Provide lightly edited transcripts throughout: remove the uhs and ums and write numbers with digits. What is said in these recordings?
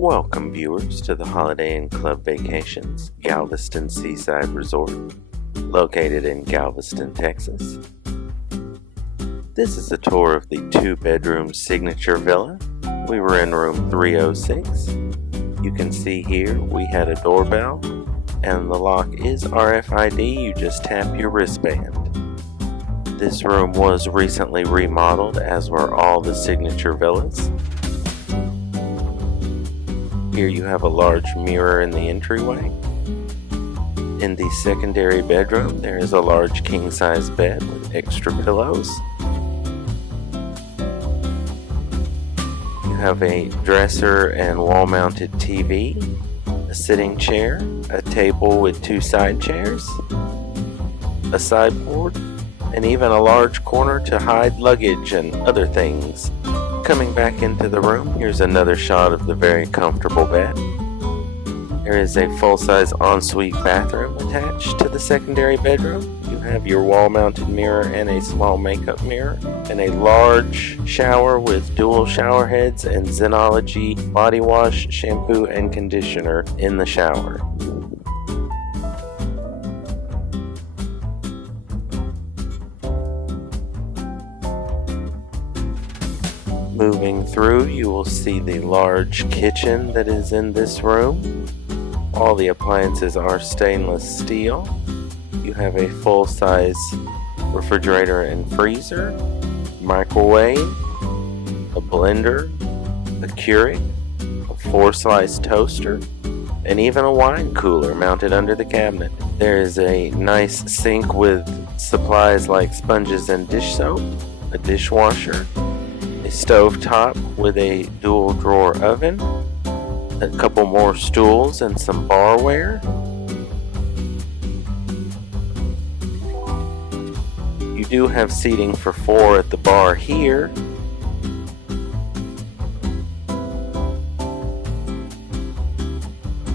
Welcome viewers to the Holiday Inn Club Vacations Galveston Seaside Resort, located in Galveston, Texas. This is a tour of the 2-bedroom signature villa. We were in room 306. You can see here we had a doorbell and the lock is RFID. You just tap your wristband. This room was recently remodeled, as were all the signature villas. Here you have a large mirror in the entryway. In the secondary bedroom, there is a large king-size bed with extra pillows. You have a dresser and wall-mounted TV, a sitting chair, a table with 2 side chairs, a sideboard, and even a large corner to hide luggage and other things. Coming back into the room, here's another shot of the very comfortable bed. There is a full-size ensuite bathroom attached to the secondary bedroom. You have your wall-mounted mirror and a small makeup mirror, and a large shower with dual shower heads and Zenology body wash, shampoo, and conditioner in the shower. Moving through, you will see the large kitchen that is in this room. All the appliances are stainless steel. You have a full-size refrigerator and freezer, microwave, a blender, a Keurig, a 4-slice toaster, and even a wine cooler mounted under the cabinet. There is a nice sink with supplies like sponges and dish soap, a dishwasher, stove top with a dual drawer oven, a couple more stools and some barware. You do have seating for 4 at the bar here.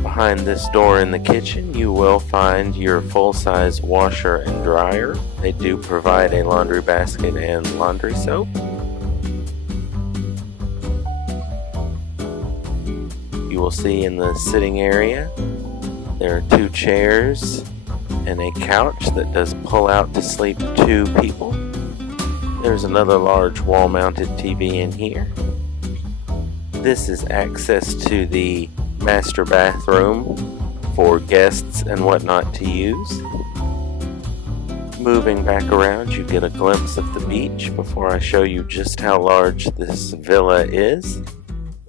Behind this door in the kitchen, you will find your full-size washer and dryer. They do provide a laundry basket and laundry soap. You will see in the sitting area there are 2 chairs and a couch that does pull out to sleep 2 people. There's another large wall-mounted TV in here. This is access to the master bathroom for guests and whatnot to use. Moving back around, you get a glimpse of the beach before I show you just how large this villa is.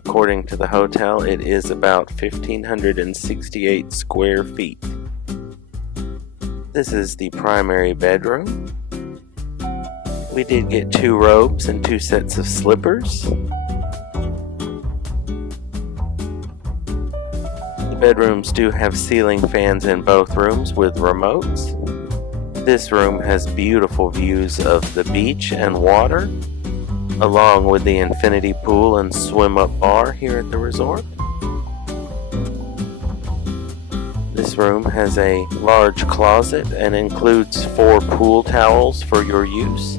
According to the hotel, it is about 1,568 square feet. This is the primary bedroom. We did get 2 robes and 2 sets of slippers. The bedrooms do have ceiling fans in both rooms with remotes. This room has beautiful views of the beach and water, along with the infinity pool and swim-up bar here at the resort. This room has a large closet and includes 4 pool towels for your use,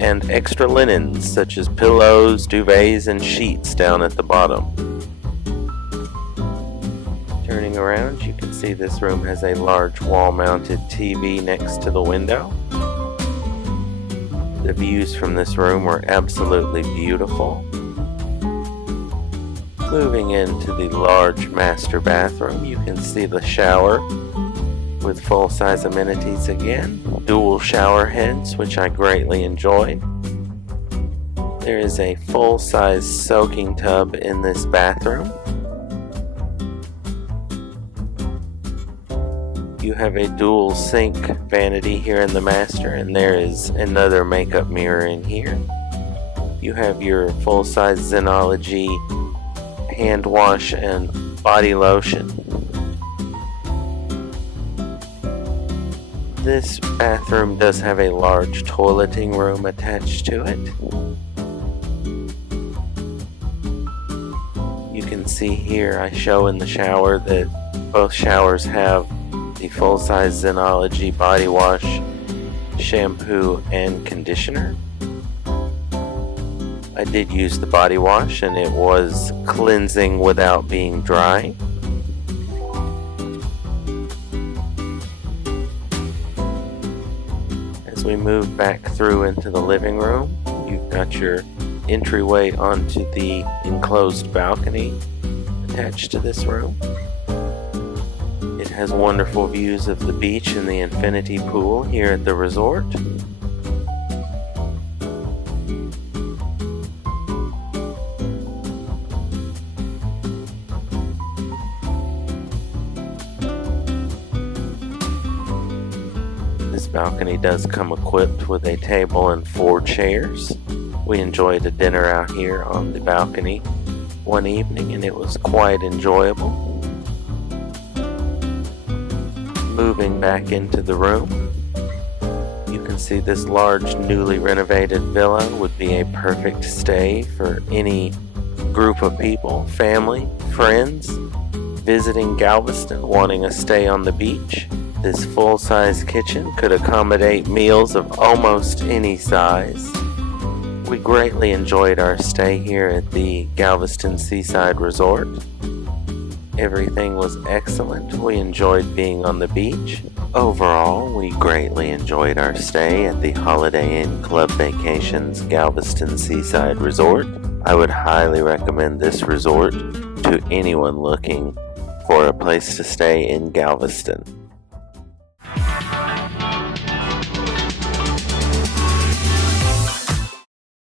and extra linens such as pillows, duvets, and sheets down at the bottom. Turning around, you can see this room has a large wall-mounted TV next to the window. The views from this room were absolutely beautiful. Moving into the large master bathroom, you can see the shower with full-size amenities again. Dual shower heads, which I greatly enjoyed. There is a full-size soaking tub in this bathroom. You have a dual sink vanity here in the master, and there is another makeup mirror in here. You have your full-size Zenology hand wash and body lotion. This bathroom does have a large toileting room attached to it. You can see here I show in the shower that both showers have the full-size Zenology body wash, shampoo, and conditioner. I did use the body wash and it was cleansing without being dry. As we move back through into the living room, you've got your entryway onto the enclosed balcony attached to this room. It has wonderful views of the beach and the infinity pool here at the resort. This balcony does come equipped with a table and 4 chairs. We enjoyed a dinner out here on the balcony one evening and it was quite enjoyable. Moving back into the room, you can see this large newly renovated villa would be a perfect stay for any group of people, family, friends, visiting Galveston wanting a stay on the beach. This full-size kitchen could accommodate meals of almost any size. We greatly enjoyed our stay here at the Galveston Seaside Resort. Everything was excellent. We enjoyed being on the beach. Overall, we greatly enjoyed our stay at the Holiday Inn Club Vacations Galveston Seaside Resort. I would highly recommend this resort to anyone looking for a place to stay in Galveston.